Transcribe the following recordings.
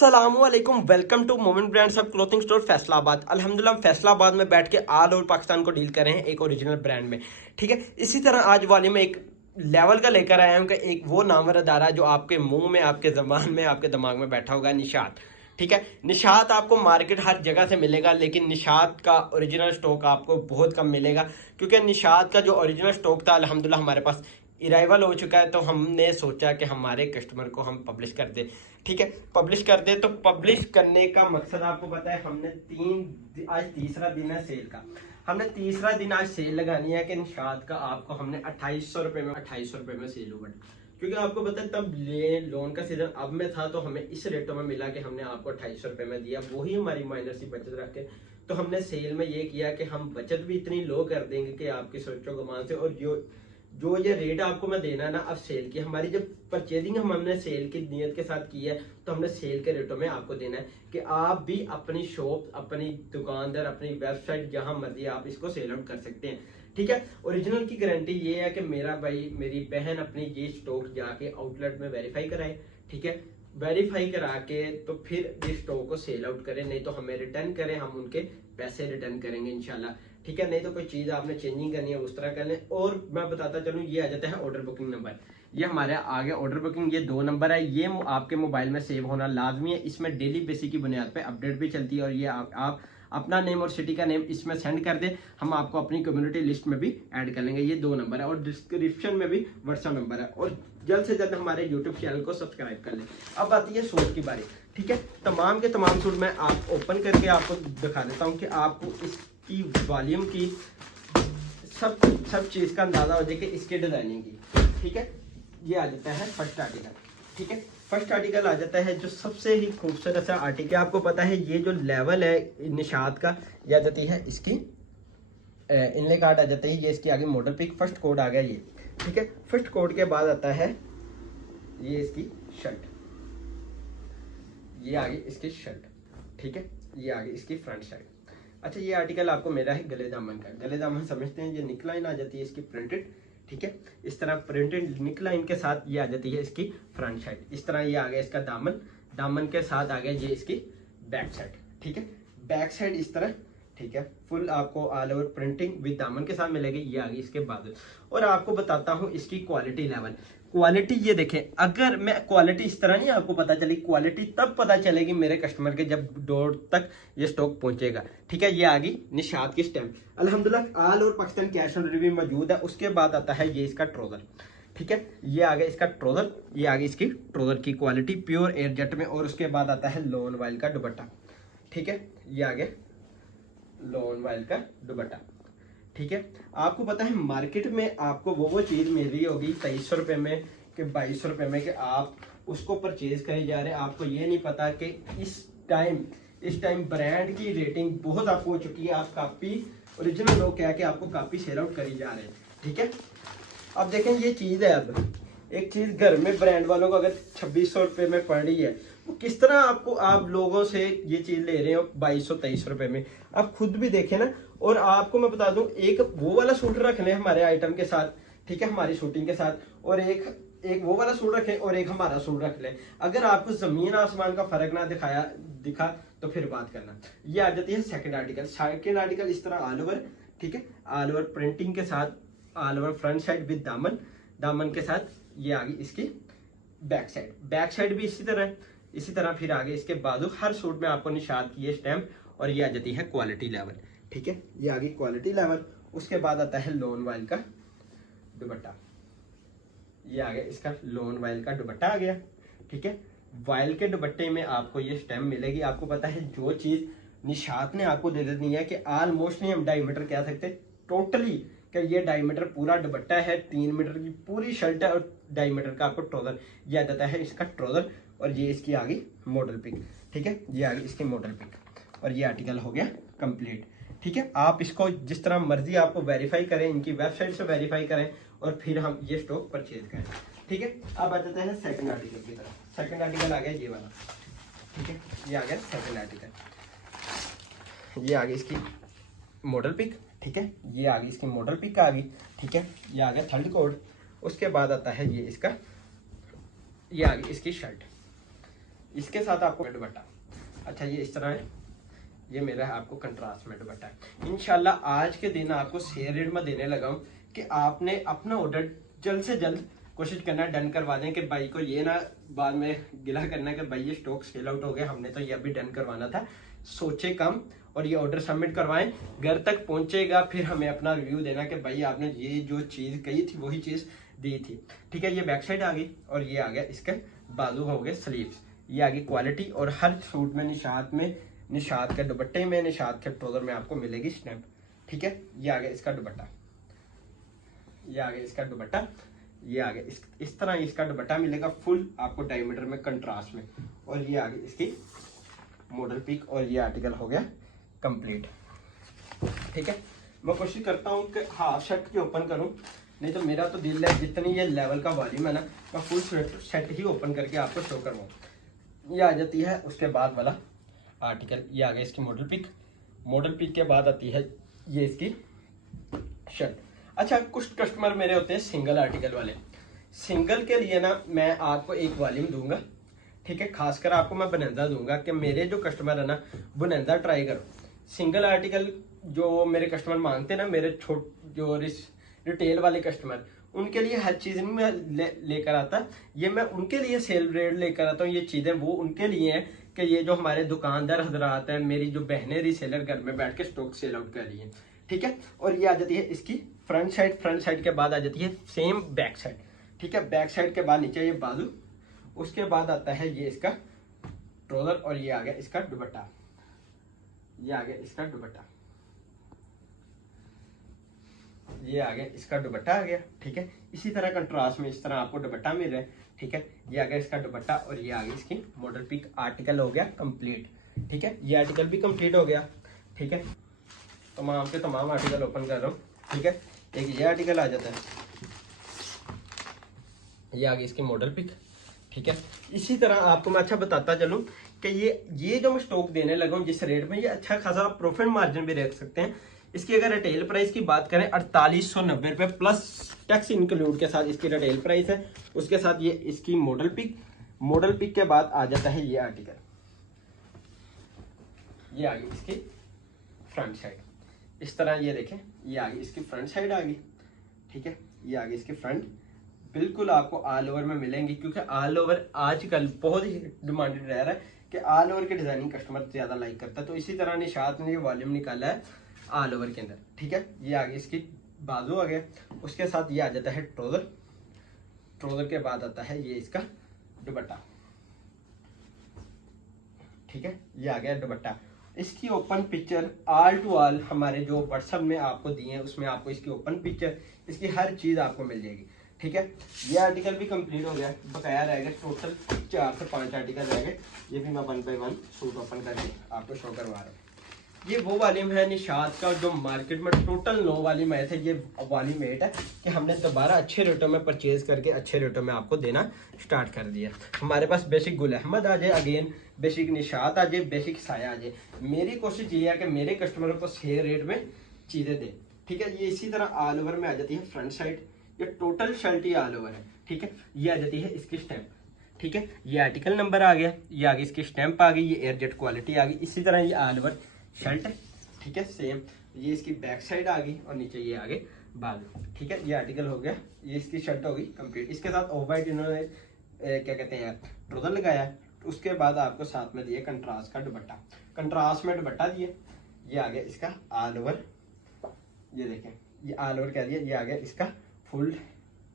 अस्सलामुअलैकुम, welcome to moment brands of clothing store Faisalabad. अल्हम्दुलिल्लाह हम फैसलाबाद में बैठ के ऑल ओवर पाकिस्तान को डील कर रहे हैं एक ओरिजिनल ब्रांड में। ठीक है, इसी तरह आज वाले में एक लेवल का लेकर आया हूँ कि एक वो नामवर अदारा जो आपके मुंह में, आपके जबान में, आपके दिमाग में बैठा होगा, निशात। ठीक है, निशात आपको मार्केट हर जगह से मिलेगा, लेकिन निशात का ओरिजिनल स्टॉक आपको बहुत कम मिलेगा, क्योंकि निशात का जो ओरिजिनल स्टॉक था अल्हम्दुलिल्लाह हमारे पास इराइवल हो चुका है। तो हमने सोचा कि हमारे कस्टमर को हम पब्लिश कर दें। ठीक है, पब्लिश कर दे। तो पब्लिश करने का मकसद आपको पता है, हमने आज तीसरा दिन है सेल का। हमने तीसरा दिन आज सेल लगानी है कि निशात का आपको हमने 2800 रुपये में सेल हुआ। क्योंकि आपको पता है तब लोन का सीजन अब में था, तो हमें इस रेटों में मिला कि हमने आपको 2800 रुपये में दिया, वही हमारी माइनर सी बचत रख के। तो हमने सेल में ये किया कि हम बचत भी इतनी लो कर देंगे कि आपकी सोचो गुमान से। और जो जो ये रेट आपको मैं देना है ना अब सेल की, हमारी जब परचेजिंग हमने सेल की नीयत के साथ की है, तो हमने सेल के रेटों में आपको देना है कि आप भी अपनी शॉप, अपनी दुकानदार, अपनी वेबसाइट, जहां मर्जी आप इसको सेल आउट कर सकते हैं। ठीक है, ओरिजिनल की गारंटी ये है कि मेरा भाई, मेरी बहन अपनी ये स्टॉक जाके आउटलेट में वेरीफाई कराए। ठीक है, वेरीफाई करा के तो फिर इस स्टॉक को सेल आउट करें, नहीं तो हमें रिटर्न करें, हम उनके पैसे रिटर्न करेंगे इंशाल्लाह। ठीक है, नहीं तो कोई चीज आपने चेंजिंग करनी है उस तरह कर लें। और मैं बताता चलूँ, ये आ जाता है ऑर्डर बुकिंग नंबर। ये हमारे आगे ऑर्डर बुकिंग, ये 2 नंबर है, ये आपके मोबाइल में सेव होना लाजमी है। इसमें डेली बेसिस की बुनियाद पे अपडेट भी चलती है। और ये आप अपना नेम और सिटी का नेम इसमें सेंड कर दे, हम आपको अपनी कम्युनिटी लिस्ट में भी ऐड कर लेंगे। ये 2 नंबर है, और डिस्क्रिप्शन में भी व्हाट्सएप नंबर है। और जल्द से जल्द हमारे यूट्यूब चैनल को सब्सक्राइब कर लें। अब आती है सूट की बारी। ठीक है, तमाम के तमाम सूट मैं आप ओपन करके आपको दिखा देता हूँ कि आपको इसकी वॉल्यूम की सब सब चीज का अंदाजा हो जाए कि इसके डिजाइनिंग की। ठीक है, ये आ जाता है फर्स्ट आर्टिकल। ठीक है, फर्स्ट आर्टिकल आ जाता है जो सबसे ही खूबसूरत सा आर्टिकल। आपको पता है ये जो लेवल है निशात का, ये आ जाती है इसकी इनले कार्ड आ जाता है, ये इसकी आगे मॉडल पिक फर्स्ट कोड आ गया ये। ठीक है, फर्स्ट कोड के बाद आता है ये इसकी शर्ट, ये आगे इसकी शर्ट। ठीक है, ये आगे इसकी फ्रंट साइड। अच्छा, ये आर्टिकल आपको मेरा है गले दामन का। गले दामन समझते हैं, ये निक लाइन आ जाती है इसकी प्रिंटेड। ठीक है, इस तरह प्रिंटेड निक लाइन के साथ ये आ जाती है इसकी फ्रंट साइड। इस तरह ये आ गया इसका दामन, दामन के साथ आ गया ये इसकी बैक साइड। ठीक है, बैक साइड इस तरह। ठीक है, फुल आपको ऑल ओवर प्रिंटिंग विद दामन के साथ मिलेगी। ये आ गई इसके बादल। और आपको बताता हूँ इसकी क्वालिटी लेवल। क्वालिटी ये देखें, अगर मैं क्वालिटी इस तरह नहीं आपको पता चली, क्वालिटी तब पता चलेगी मेरे कस्टमर के जब डोर तक ये स्टॉक पहुंचेगा। ठीक है, ये आ गई निशात की स्टैम्प। अल्हम्दुलिल्लाह all over Pakistan cash on delivery मौजूद है। उसके बाद आता है ये इसका ट्राउजर। ठीक है, ये आ गया इसका ट्राउजर, ये आ गई इसकी ट्राउजर की क्वालिटी प्योर एयरजेट में। और उसके बाद आता है लोन वाइल का दुपट्टा। ठीक है, ये आ गया लोन वाइल का दुपट्टा। ठीक है, आपको पता है मार्केट में आपको वो चीज मिल रही होगी 2300 रुपये में कि 2200 रुपये में, कि आप उसको परचेज करे जा रहे हैं। आपको ये नहीं पता कि इस टाइम ब्रांड की रेटिंग बहुत आपको हो चुकी है। आप कापी ओरिजिनल लोग कह के आपको कापी सेल आउट करी जा रहे हैं। ठीक है, अब देखें ये चीज है, अब एक चीज घर में ब्रांड वालों को अगर 2600 रुपये में पड़ रही है, वो किस तरह आपको, आप लोगों से ये चीज ले रहे हो 2200-2300 रुपये में। आप खुद भी देखें ना। और आपको मैं बता दूं, एक वो वाला सूट रख लें हमारे आइटम के साथ, ठीक है, हमारी शूटिंग के साथ, और एक वो वाला सूट रखें और एक हमारा सूट रख लें। अगर आपको जमीन आसमान का फर्क ना दिखा तो फिर बात करना। ये आ जाती है सेकंड आर्टिकल। सेकंड आर्टिकल इस तरह ऑल ओवर। ठीक है, ऑल ओवर प्रिंटिंग के साथ, all over front side with दामन, दामन के साथ ये आ गई इसकी बैक साइड। बैक साइड भी इसी तरह फिर आगे इसके बाजू। हर सूट में आपको निशात की ये स्टैम्प। और ये आ जाती है क्वालिटी लेवल। ठीक है, ये आ गई क्वालिटी लेवल। उसके बाद आता है लोन वाइल का दुपट्टा। ये आ गया इसका लोन वाइल का दुपट्टा आ गया। ठीक है, वाइल के दुपट्टे में आपको ये स्टैम्प मिलेगी। आपको पता है जो चीज निशात ने आपको दे देनी है कि ऑलमोस्ट नहीं हम डायमीटर कह सकते, टोटली कि ये डायमीटर पूरा दुपट्टा है, 3 मीटर की पूरी शर्ट है, और डायमीटर का आपको ट्राउजर। ये आ जाता है इसका ट्राउजर। और ये इसकी आ गई मॉडल पिक। ठीक है, ये आ गई इसकी मॉडल पिक। और ये आर्टिकल हो गया कंप्लीट। ठीक है, आप इसको जिस तरह मर्जी आपको वेरीफाई करें, इनकी वेबसाइट से वेरीफाई करें, और फिर हम ये स्टॉक परचेज करें। ठीक है, अब आ जाते हैं सेकंड आर्टिकल की तरफ। सेकंड आर्टिकल आ गया ये वाला। ठीक है, ये आ गया सेकंड आर्टिकल। ये आ गई इसकी मॉडल पिक। ठीक है, ये आ गई इसकी मॉडल पिक आ गई। ठीक है, ये आ गया थर्ड कोड। उसके बाद आता है ये इसका, ये आ गई इसकी शर्ट। इसके साथ आपको दुपट्टा। अच्छा ये इस तरह है, ये मेरा है आपको कंट्रास्ट में दुपट्टा है। इंशाल्लाह आज के दिन आपको शेयर रेट में देने लगा हूँ कि आपने अपना ऑर्डर जल्द से जल्द कोशिश करना डन करवा दें, कि भाई को ये ना बाद में गिला करना कि भाई ये स्टॉक सेल आउट हो गया, हमने तो ये अभी डन करवाना था। सोचे कम और ये ऑर्डर सबमिट करवाएं, घर तक पहुंचेगा, फिर हमें अपना रिव्यू देना कि भाई आपने ये जो चीज़ कही थी वही चीज़ दी थी। ठीक है, ये बैक साइड आ गई और ये आ गया इसके बाजू हो गए स्लीव्स। ये आ गई क्वालिटी, और हर सूट में निशात के दुपट्टे में, निशात के ट्राउजर में आपको मिलेगी स्टैम्प। ठीक है, ये आ गया इसका दुपट्टा, ये आ गया इसका दुपट्टा, ये आ गया इस तरह इसका दुपट्टा मिलेगा फुल आपको डायमीटर में कंट्रास्ट में। और ये आ गई इसकी मॉडल पिक, और ये आर्टिकल हो गया कंप्लीट। ठीक है, मैं कोशिश करता हूँ कि हाफ शर्ट की ओपन करूँ, नहीं तो मेरा तो दिल है जितनी ये लेवल का वॉल्यूम है ना, मैं फुल सेट ही ओपन करके आपको शो करवाऊँ। ये आ जाती है उसके बाद वाला आर्टिकल, ये आ गया इसकी मॉडल पिक। मॉडल पिक के बाद आती है ये इसकी शर्ट। अच्छा, कुछ कस्टमर मेरे होते हैं सिंगल आर्टिकल वाले, सिंगल के लिए ना मैं आपको एक वॉल्यूम दूंगा। ठीक है, खासकर आपको मैं बोनैंजा दूंगा कि मेरे जो कस्टमर है ना बोनैंजा ट्राई करो। सिंगल आर्टिकल जो मेरे कस्टमर मांगते हैं ना, मेरे जो रिटेल वाले कस्टमर, उनके लिए हर चीज़ नहीं मैं लेकर आता, ये मैं उनके लिए सेल रेट लेकर आता हूँ। ये चीज़ें वो उनके लिए हैं कि ये जो हमारे दुकानदार हजरात हैं, मेरी जो बहनें रीसेलर घर में बैठ के स्टॉक सेल आउट कर रही हैं। ठीक है, और ये आ जाती है इसकी फ्रंट साइड के बाद आ जाती है सेम बैक साइड। ठीक है, बैक साइड के बाद नीचे ये बाजू, उसके बाद आता है ये इसका ट्राउजर, और ये आ गया इसका दुपट्टा, ये आ गया इसका दुपट्टा, ये आ गया इसका दुपट्टा आ गया। ठीक है, इसी तरह कंट्रास्ट में इस तरह आपको दुपट्टा मिल रहा है। ठीक है, ये आ गया इसका दुपट्टा, और ये आ गई इसकी मॉडल पिक। आर्टिकल हो गया कंप्लीट। ठीक है, ये आर्टिकल भी कंप्लीट हो गया। ठीक है, तमाम के तमाम आर्टिकल ओपन कर रहा हूँ। ठीक है, एक ये आर्टिकल आ जाता है, ये आ गई इसकी मॉडल पिक। ठीक है, इसी तरह आपको मैं अच्छा बताता चलूँ कि ये जो मैं स्टॉक देने लगा हूँ जिस रेट में, ये अच्छा खासा प्रॉफिट मार्जिन भी रख सकते हैं। इसकी अगर रिटेल प्राइस की बात करें 4890 रुपये प्लस टैक्स इंक्लूड के साथ इसकी रिटेल प्राइस है। उसके साथ ये इसकी मॉडल पिक के बाद आ जाता है ये आर्टिकल, ये आ गई इसकी फ्रंट साइड। इस तरह ये देखें, ये आ गई इसकी फ्रंट साइड आ गई। ठीक है, ये आ गई इसकी फ्रंट, बिल्कुल आपको ऑल ओवर में मिलेंगी, क्योंकि ऑल ओवर आजकल बहुत ही डिमांडेड रह रहा है कि ऑल ओवर के डिजाइनिंग कस्टमर ज्यादा लाइक करता है। तो इसी तरह निशात ने ये वॉल्यूम निकाला है ऑल ओवर के अंदर। ठीक है, ये आ गई इसकी बाजू आ गया, उसके साथ ये आ जाता है ट्राउजर के बाद आता है ये इसका दुपट्टा। ठीक है, ये आ गया दुपट्टा। इसकी open picture all to all हमारे जो व्हाट्सएप में आपको दिए हैं उसमें आपको इसकी ओपन पिक्चर, इसकी हर चीज आपको मिल जाएगी। ठीक है, ये आर्टिकल भी कंप्लीट हो गया, बकाया रह गया टोटल 4 से 5 आर्टिकल रह गए। ये भी मैं 1 बाय 1 सूट ओपन करके आपको शो करवा रहा हूँ। ये वो वॉल्यूम है निशात का जो मार्केट में टोटल 9 वॉल्यूम आए थे, ये वॉल्यूम 8 है कि हमने दोबारा अच्छे रेटों में परचेज करके अच्छे रेटों में आपको देना स्टार्ट कर दिया। हमारे पास बेसिक गुल अहमद आ जाए, अगेन बेसिक निशात आ जाए, बेसिक साया आ जाए। मेरी कोशिश ये है कि मेरे कस्टमरों को शेयर रेट में चीज़ें दें। ठीक है, ये इसी तरह ऑल ओवर में आ जाती है फ्रंट साइड, ये टोटल शर्ट ही ऑल ओवर है। ठीक है, ये आ जाती है इसकी स्टैम्प। ठीक है, ये आर्टिकल नंबर आ गया, ये आ गई इसकी स्टैम्प आ गई, ये एयरजेट क्वालिटी आ गई। इसी तरह ये ऑल ओवर शर्ट है। ठीक है, सेम ये इसकी बैक साइड आ गई और नीचे ये आगे बाजू। ठीक है, ये आर्टिकल हो गया, ये इसकी शर्ट हो गई कंप्लीट। इसके साथ ऑफ वाइट इन्होंने क्या कहते हैं ट्राउजर लगाया। उसके बाद आपको साथ में दिए कंट्रास्ट का दुपट्टा, कंट्रास्ट में दुपट्टा दिए। ये आ गया इसका ऑल ओवर, ये देखें ये ऑल ओवर कह दिया। ये आ गया इसका फुल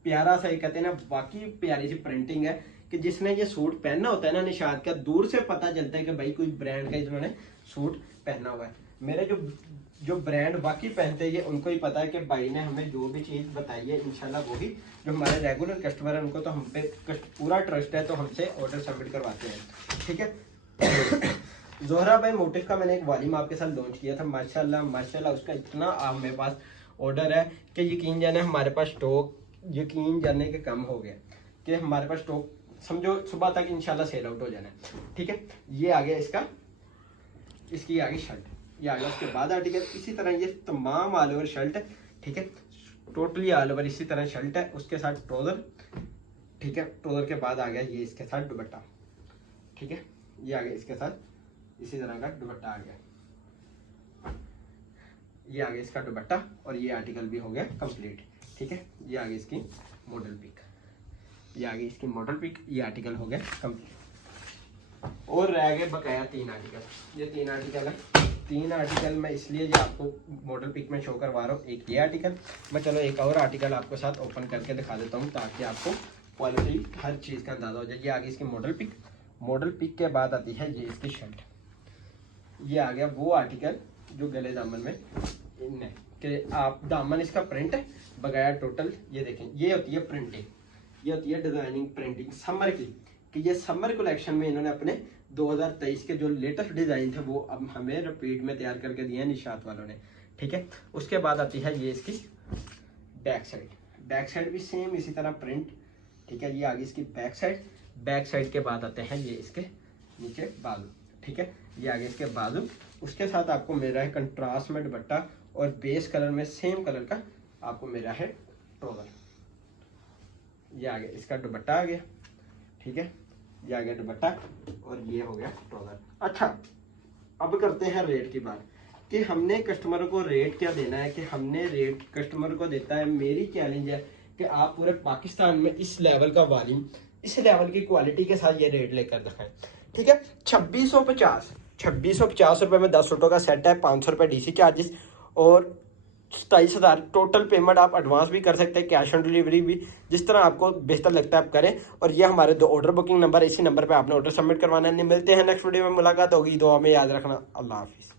प्यारा सा, कहते हैं ना बाकी प्यारी सी प्रिंटिंग है कि जिसने ये सूट पहनना होता है ना निशात का, दूर से पता चलता है कि भाई कोई ब्रांड का इन्होंने सूट पहना हुआ है। मेरे जो ब्रांड बाकी पहनते हैं उनको ही पता है कि भाई ने हमें जो भी चीज़ बताई है इंशाल्लाह वो ही, जो हमारे रेगुलर कस्टमर है उनको तो हम पे पूरा ट्रस्ट है, तो हमसे ऑर्डर सबमिट करवाते हैं। ठीक है, जोहरा भाई मोटिव का मैंने एक वॉल्यूम आपके साथ लॉन्च किया था, माशाल्लाह उसका इतना मेरे पास ऑर्डर है कि यकीन जाने हमारे पास स्टॉक यकीन जाने के कम हो गया कि हमारे पास स्टॉक समझो सुबह तक इंशाल्लाह सेल आउट हो जाना है। ठीक है, ये आ गया इसकी आ गई शर्ट, ये आ गया उसके बाद आर्टिकल। इसी तरह ये तमाम ऑल ओवर शर्ट है। ठीक है, टोटली ऑल ओवर इसी तरह शर्ट है, उसके साथ ट्राउजर। ठीक है, ट्राउजर के बाद आ गया ये इसके साथ दुपट्टा। ठीक है, ये आ गया इसके साथ इसी तरह का दुपट्टा आ गया, ये आ गया इसका दुपट्टा और ये आर्टिकल भी हो गया कंप्लीट। ठीक है, ये आ गई इसकी मॉडल पिक, ये आ गई इसकी मॉडल पिक, ये आर्टिकल हो गया कंप्लीट। और रह गए बकाया 3 आर्टिकल। ये 3 आर्टिकल है, 3 आर्टिकल मैं इसलिए जो आपको मॉडल पिक में शो करवा रहा हूँ। एक ये आर्टिकल, मैं चलो एक और आर्टिकल आपको साथ ओपन करके दिखा देता हूँ ताकि आपको क्वालिटी हर चीज़ का अंदाजा हो जाए। ये आ गई इसकी मॉडल पिक, मॉडल पिक के बाद आती है ये इसकी शर्ट। ये आ गया वो आर्टिकल जो गले दामन में इनने कि आप दामन इसका प्रिंट है बगैर टोटल। ये देखें, ये होती है प्रिंटिंग, ये होती है डिजाइनिंग प्रिंटिंग समर की, कि ये समर कलेक्शन में इन्होंने अपने 2023 के जो लेटेस्ट डिजाइन थे वो अब हमें रिपीट में तैयार करके दिए हैं निशात वालों ने। ठीक है, उसके बाद आती है ये इसकी बैक साइड, बैक साइड भी सेम इसी तरह प्रिंट। ठीक है, ये आ गई इसकी बैक साइड, बैक साइड के बाद आते हैं ये इसके नीचे बाजू। ठीक है, ये आ गए इसके बाजू, उसके साथ आपको मिल रहा है कंट्रास्ट में दुपट्टा और बेस कलर में सेम कलर का आपको मिल रहा है ट्राउजर। ये आ गया इसका दुपट्टा आ गया। ठीक है, ये आ गया दुपट्टा और ये हो गया ट्राउजर। अच्छा, अब करते हैं रेट की बात कि हमने कस्टमर को रेट क्या देना है, कि हमने रेट कस्टमर को देता है। मेरी चैलेंज है कि आप पूरे पाकिस्तान में इस लेवल का वॉल्यूम, इस लेवल की क्वालिटी के साथ ये रेट लेकर दिखाएं। ठीक है, 2650 रुपये में 10 सूटों का सेट है, 500 रुपये DC चार्जेस और 27,000 टोटल पेमेंट। आप एडवांस भी कर सकते हैं, कैश ऑन डिलीवरी भी, जिस तरह आपको बेहतर लगता है आप करें। और ये हमारे 2 ऑर्डर बुकिंग नंबर है, इसी नंबर पे आपने ऑर्डर सबमिट करवाना है। मिलते हैं नेक्स्ट वीडियो में, मुलाकात होगी। दुआ में याद रखना। अल्लाह हाफिज़।